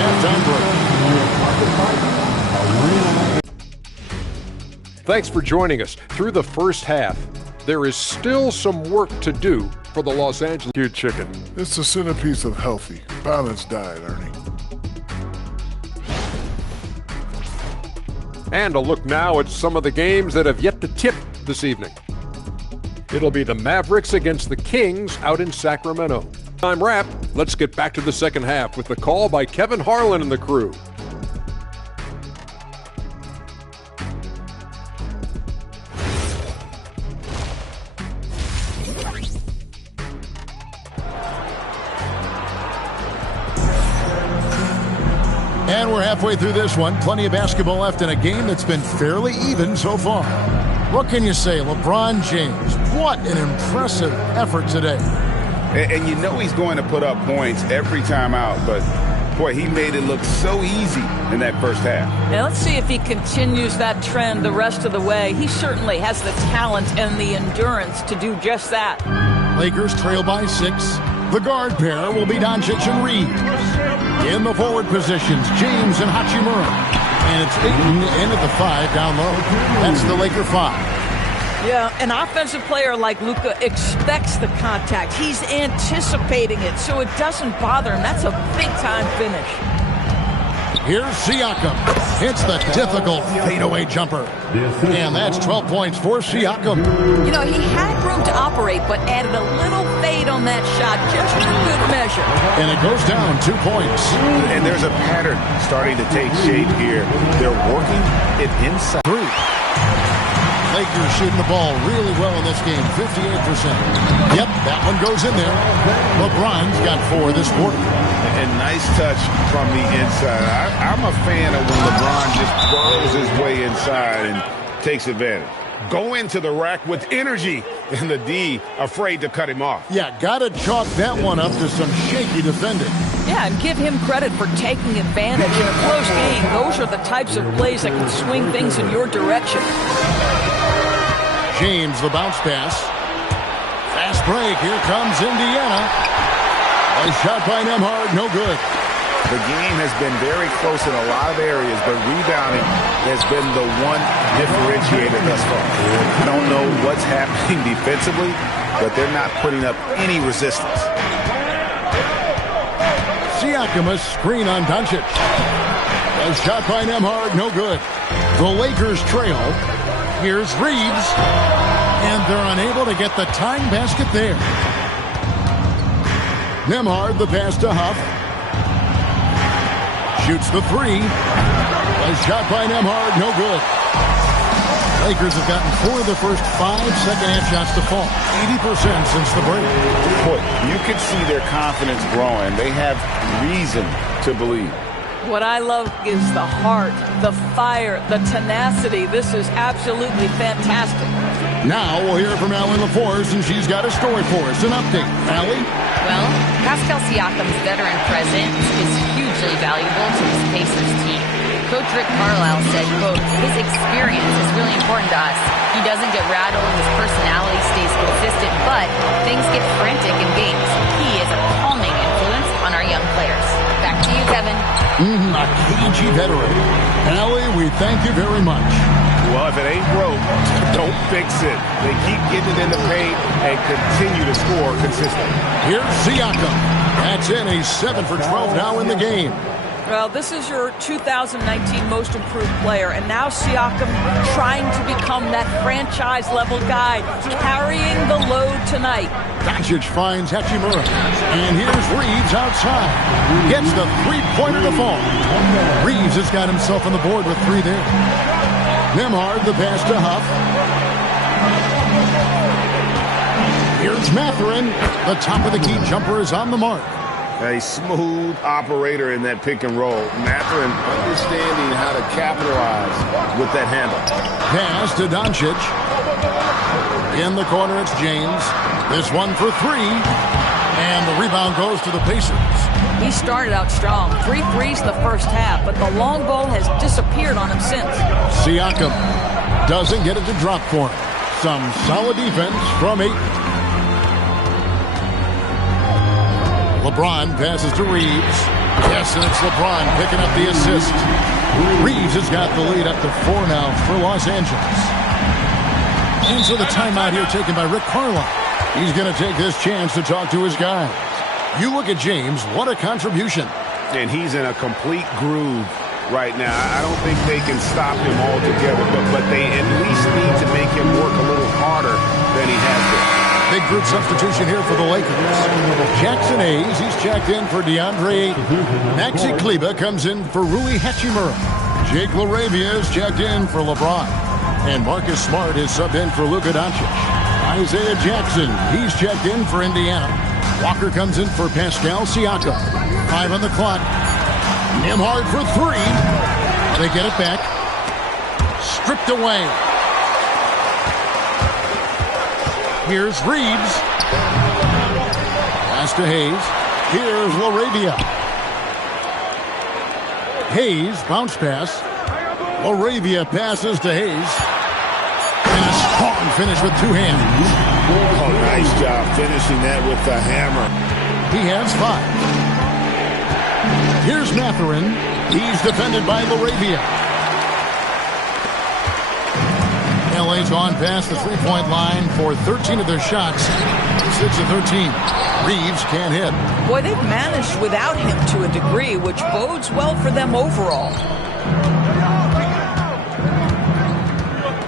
halftime break. Thanks for joining us. Through the first half, there is still some work to do for the Los Angeles chicken. It's the centerpiece of healthy, balanced diet, Ernie. And a look now at some of the games that have yet to tip this evening. It'll be the Mavericks against the Kings out in Sacramento. Time wrap. Let's get back to the second half with the call by Kevin Harlan and the crew. And we're halfway through this one. Plenty of basketball left in a game that's been fairly even so far. What can you say? LeBron James, what an impressive effort today. And you know he's going to put up points every time out, but boy, he made it look so easy in that first half. Now let's see if he continues that trend the rest of the way. He certainly has the talent and the endurance to do just that. Lakers trail by 6. The guard pair will be Doncic and Reed. In the forward positions, James and Hachimura. And it's Ayton in at the 5 down low. That's the Laker 5. Yeah, an offensive player like Luka expects the contact. He's anticipating it, so it doesn't bother him. That's a big-time finish. Here's Siakam. Hits the difficult fadeaway jumper. And that's 12 points for Siakam. You know, he had room to operate, but added a little fade on that shot just for good measure. And it goes down 2 points. And there's a pattern starting to take shape here. They're working it inside. 3. Lakers shooting the ball really well in this game, 58%. Yep, that one goes in there. LeBron's got 4 this quarter. And nice touch from the inside. I'm a fan of when LeBron just burrows his way inside and takes advantage. Go into the rack with energy, and the D afraid to cut him off. Yeah, gotta chalk that one up to some shaky defending. Yeah, and give him credit for taking advantage in a close game. Those are the types of plays that can swing things in your direction. James, the bounce pass. Fast break. Here comes Indiana. A shot by Nemhard, no good. The game has been very close in a lot of areas, but rebounding has been the one differentiator thus far. I don't know what's happening defensively, but they're not putting up any resistance. Siakam, a screen on Doncic. A shot by Nemhard, no good. The Lakers trail. Here's Reeves. And they're unable to get the tying basket there. Nemhard, the pass to Huff. Shoots the 3. A shot by Nemhard, no good. Lakers have gotten 4 of the first 5 second-half shots to fall. 80% since the break. Boy, you can see their confidence growing. They have reason to believe. What I love is the heart, the fire, the tenacity. This is absolutely fantastic. Now we'll hear from Allie LaForce, and she's got a story for us. An update. Allie? Well, Pascal Siakam's veteran presence is hugely valuable to this Pacers team. Coach Rick Carlisle said, quote, his experience is really important to us. He doesn't get rattled, his personality stays consistent, but things get frantic in games. He is a calming influence on our young players. Back to you, Kevin. A cagey veteran. Allie, we thank you very much. Well, if it ain't broke, don't fix it. They keep getting it in the paint and continue to score consistently. Here's Siakam. That's in. He's 7 for 12 now in the game. Well, this is your 2019 most improved player, and now Siakam trying to become that franchise-level guy, carrying the load tonight. Doncic finds Hachimura. And here's Reeves outside. Gets the three-pointer to fall. Reeves has got himself on the board with 3 there. Nemhard, the pass to Huff. Here's Mathurin. The top of the key jumper is on the mark. A smooth operator in that pick and roll. Mathurin understanding how to capitalize with that handle. Pass to Doncic. In the corner, it's James. This one for 3. And the rebound goes to the Pacers. He started out strong. 3 threes the first half, but the long ball has disappeared on him since. Siakam doesn't get it to drop for him. Some solid defense from 8. LeBron passes to Reeves. Yes, pass, and it's LeBron picking up the assist. Reeves has got the lead up to 4 now for Los Angeles. And so the timeout here taken by Rick Carlisle. He's going to take this chance to talk to his guys. You look at James, what a contribution. And he's in a complete groove right now. I don't think they can stop him altogether, but they at least need to make him work a little harder than he has been. Big group substitution here for the Lakers. Jackson Hayes, he's checked in for DeAndre Ayton. Maxi Kleber comes in for Rui Hachimura. Jake LaRavia is checked in for LeBron. And Marcus Smart is subbed in for Luka Doncic. Isaiah Jackson, he's checked in for Indiana. Walker comes in for Pascal Siakam. 5 on the clock. Nembhard for 3. They get it back. Stripped away. Here's Reeves. Pass to Hayes. Here's LaRavia. Hayes, bounce pass. LaRavia passes to Hayes. And a strong finish with 2 hands. Oh, nice job finishing that with the hammer. He has 5. Here's Mathurin. He's defended by LaRavia. LA's gone past the three-point line for 13 of their shots. 6 of 13. Reeves can't hit. Boy, they've managed without him to a degree, which bodes well for them overall.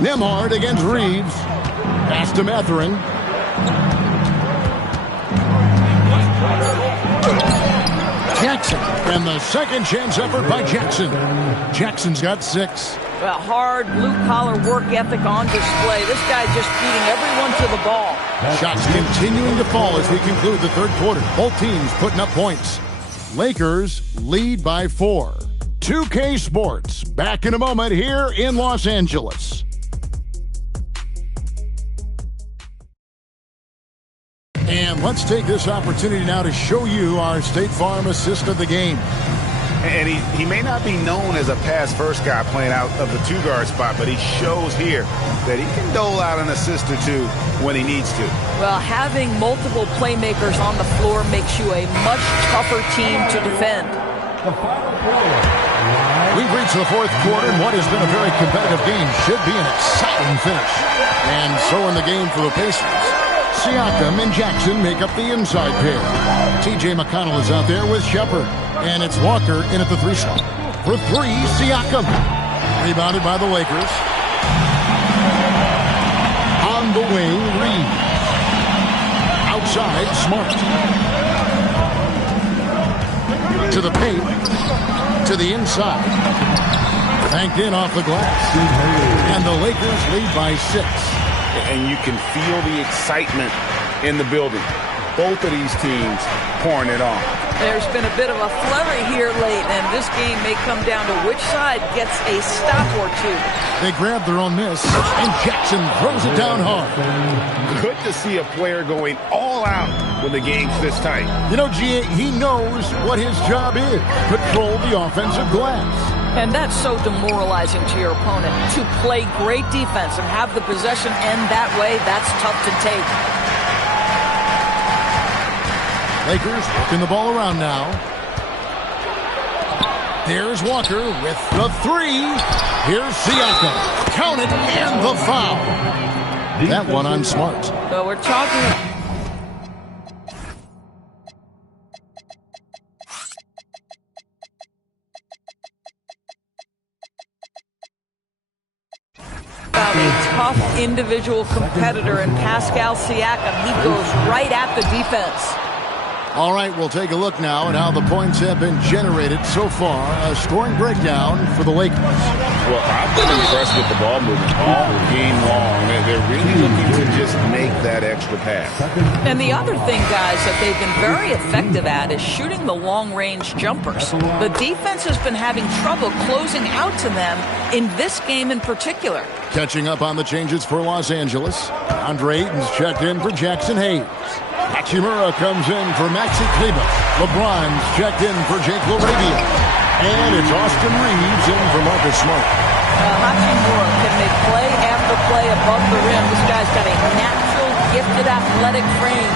Nembhard against Reeves. Pass to Mathurin. Jackson. And the second chance effort by Jackson. Jackson's got 6. A hard blue-collar work ethic on display. This guy just beating everyone to the ball. Shots continuing to fall as we conclude the third quarter. Both teams putting up points. Lakers lead by 4. 2K Sports back in a moment here in Los Angeles. And let's take this opportunity now to show you our State Farm assist of the game. And he may not be known as a pass-first guy playing out of the 2-guard spot, but he shows here that he can dole out an assist or 2 when he needs to. Well, having multiple playmakers on the floor makes you a much tougher team to defend. We've reached the fourth quarter, and what has been a very competitive game should be an exciting finish. And so in the game for the Pacers. Siakam and Jackson make up the inside pair. T.J. McConnell is out there with Shepard. And it's Walker in at the 3 slot. For 3, Siakam. Rebounded by the Lakers. On the wing, Reeves. Outside, Smart. To the paint. To the inside. Banked in off the glass. And the Lakers lead by 6. And you can feel the excitement in the building. Both of these teams pouring it on. There's been a bit of a flurry here late, and this game may come down to which side gets a stop or 2. They grab their own miss, and Jackson throws it down hard. Good to see a player going all out when the game's this tight. You know, G.A., he knows what his job is. Control the offensive glass. And that's so demoralizing to your opponent. To play great defense and have the possession end that way, that's tough to take. Lakers working the ball around now. There's Walker with the 3. Here's Siakam. Count it, and the foul. That one on Smart. So we're talking... about a tough individual competitor in Pascal Siakam. He goes right at the defense. All right, we'll take a look now at how the points have been generated so far. A scoring breakdown for the Lakers. Well, I've been impressed with the ball movement all game long. They're really looking to just make that extra pass. And the other thing, guys, that they've been very effective at is shooting the long-range jumpers. The defense has been having trouble closing out to them in this game in particular. Catching up on the changes for Los Angeles. Andre Ayton's checked in for Jackson Hayes. Hachimura comes in for Maxi Kleber. LeBron's checked in for Jake LaRavia. And it's Austin Reeves in for Marcus Smart. Hachimura can make play after play above the rim. This guy's got a natural, gifted, athletic frame.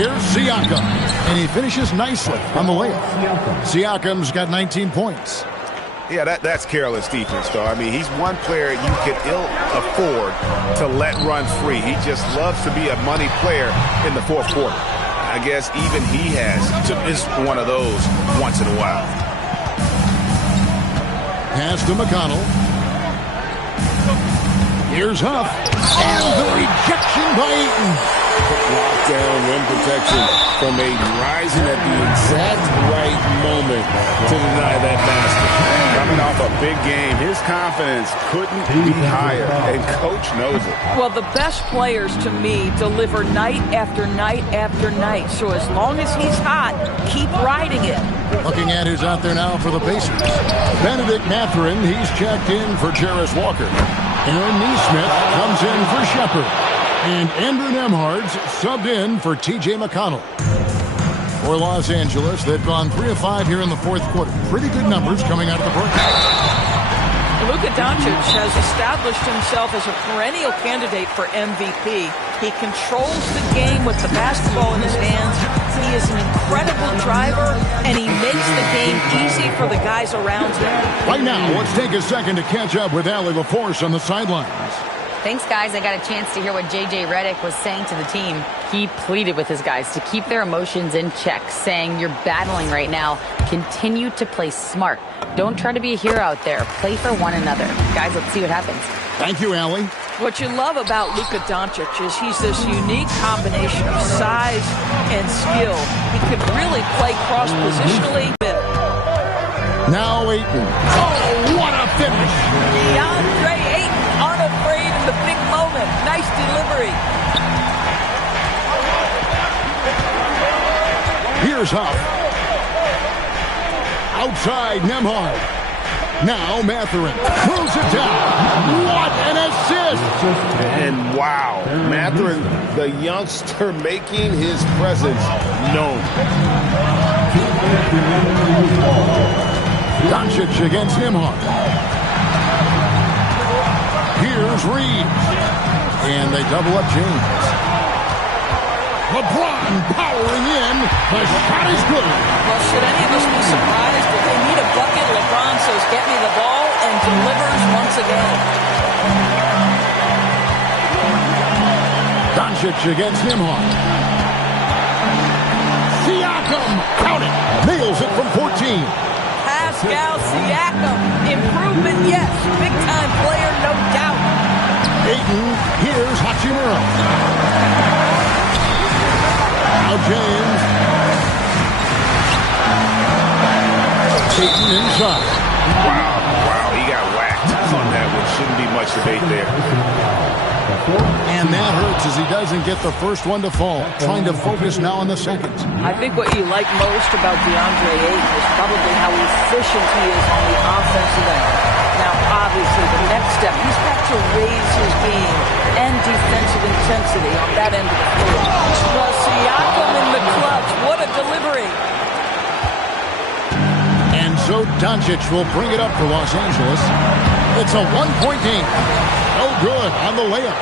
Here's Siakam, and he finishes nicely on the layup. Siakam's got 19 points. Yeah, that's careless defense, though. I mean, he's one player you can ill afford to let run free. He just loves to be a money player in the fourth quarter. I guess even he has to miss one of those once in a while. Pass to McConnell. Here's Huff. And the rejection by Ayton. Lockdown rim protection from Ayton, rising at the exact right moment to deny that basket. Coming off a big game, his confidence couldn't be higher, and coach knows it. Well, the best players to me deliver night after night after night. So as long as he's hot, keep riding it. Looking at who's out there now for the Pacers. Benedict Mathurin, he's checked in for Jarris Walker. Aaron Nesmith comes in for Shepard. And Andrew Nembhard's subbed in for T.J. McConnell. For Los Angeles, they've gone 3 of 5 here in the fourth quarter. Pretty good numbers coming out of the break. Luka Doncic has established himself as a perennial candidate for MVP. He controls the game with the basketball in his hands. He is an incredible driver, and he makes the game easy for the guys around him. Right now, let's take a second to catch up with Allie LaForce on the sidelines. Thanks, guys. I got a chance to hear what J.J. Redick was saying to the team. He pleaded with his guys to keep their emotions in check, saying, "You're battling right now. Continue to play smart. Don't try to be a hero out there. Play for one another." Guys, let's see what happens. Thank you, Allie. What you love about Luka Doncic is he's this unique combination of size and skill. He could really play cross-positionally. Now Ayton. Oh, what a finish. DeAndre Ayton, unafraid in the big moment. Nice delivery. Here's Huff. Outside Nembhard. Now Mathurin throws it down. What an assist! And wow, Mathurin, the youngster, making his presence known. Doncic against Nembhard. Here's Reeves. And they double up James. LeBron powering in. The shot is good. Well, should any of us be surprised if they need a bucket? LeBron says, "Get me the ball," and delivers once again. Doncic against Nembhard. Siakam, count it. Nails it from 14. Pascal Siakam, improvement, yes. Big-time player, no doubt. Ayton, here's Hachimura. Now James. Ayton inside. Wow, he got whacked on that one. Shouldn't be much debate there. And that hurts as he doesn't get the first one to fall. Trying to focus now on the second. I think what you like most about DeAndre Ayton is probably how efficient he is on the offensive end. Now, obviously, the next step, he's got to raise his game and defensive intensity on that end of the floor. Well, Siakam in the clutch. What a delivery. And so Doncic will bring it up for Los Angeles. It's a one-point game. No good on the layup.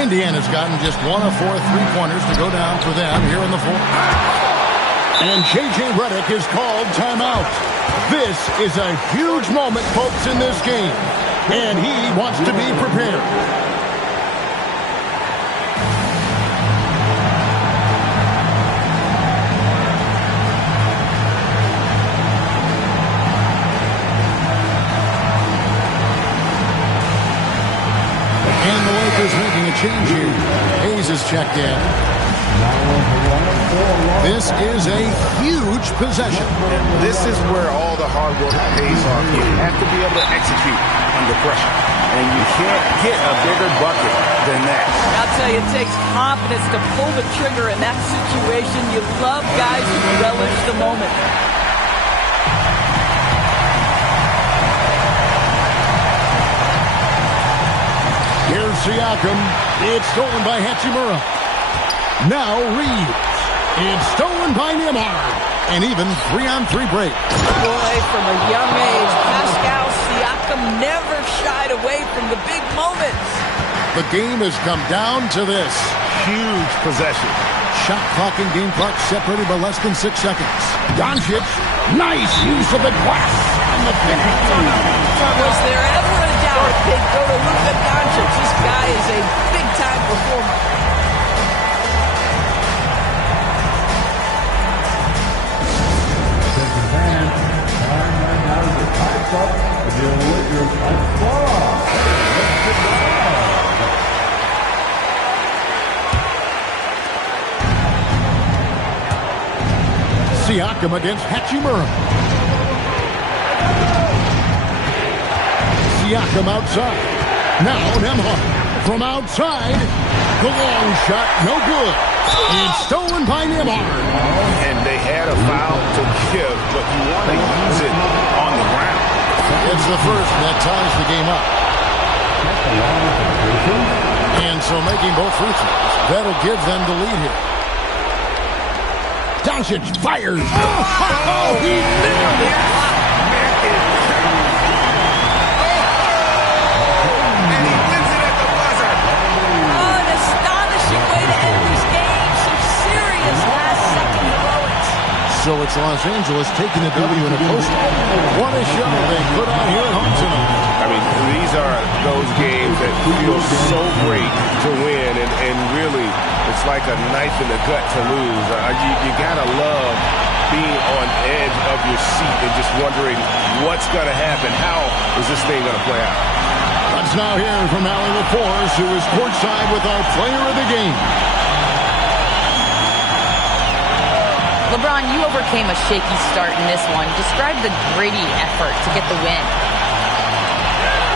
Indiana's gotten just 1 of 4 three-pointers to go down for them here in the fourth. And J.J. Redick is called timeout. This is a huge moment, folks, in this game. And he wants to be prepared. And the Lakers making a change here. Hayes is checked in. This is a huge possession. This is where all the hard work pays off. You have to be able to execute under pressure. And you can't get a bigger bucket than that. I'll tell you, it takes confidence to pull the trigger in that situation. You love guys who relish the moment. Here's Siakam. It's stolen by Hachimura. Now Reeves. It's stolen by Nembhard. And even 3-on-3 break. Boy, from a young age, Pascal Siakam never shied away from the big moments. The game has come down to this. Huge possession. Shot clock and game clock separated by less than 6 seconds. Doncic, nice use of the glass on the finish. Was there ever a doubt they'd go to Luka Doncic? This guy is a big-time performer. Siakam against Hachimura. Siakam outside. Now Nembhard from outside. The long shot, no good. It's stolen by Nembhard. And they had a foul to give, but you want to use it on the ground. It's the first that ties the game up. And so making both free throws, that'll give them the lead here. Doncic fires. Oh, he nailed it. And he wins it at the buzzer. Oh, an astonishing way to end this game. Some serious last-second heroics. So it's Los Angeles taking the W in a close one. What a show they put on here at home tonight. I mean, these are those games that feel so great to win, and really, it's like a knife in the gut to lose. You gotta love being on edge of your seat and just wondering what's gonna happen. How is this thing gonna play out? Let's now hear from Allie LaForce, who is courtside with our player of the game. LeBron, you overcame a shaky start in this one. Describe the gritty effort to get the win.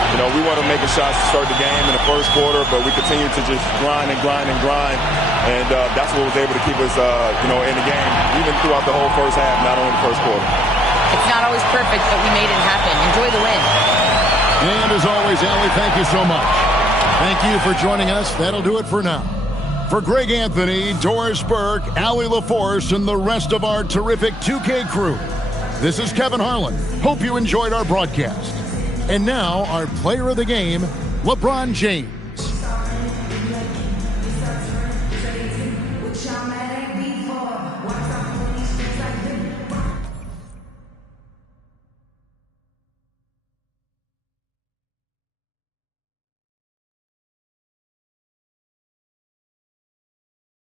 You know, we wanted to make shots to start the game in the first quarter, but we continued to just grind and grind and grind, and that's what was able to keep us, in the game, even throughout the whole first half, not only the first quarter. It's not always perfect, but we made it happen. Enjoy the win. And as always, Allie, thank you so much. Thank you for joining us. That'll do it for now. For Greg Anthony, Doris Burke, Allie LaForce, and the rest of our terrific 2K crew, this is Kevin Harlan. Hope you enjoyed our broadcast. And now, our player of the game, LeBron James.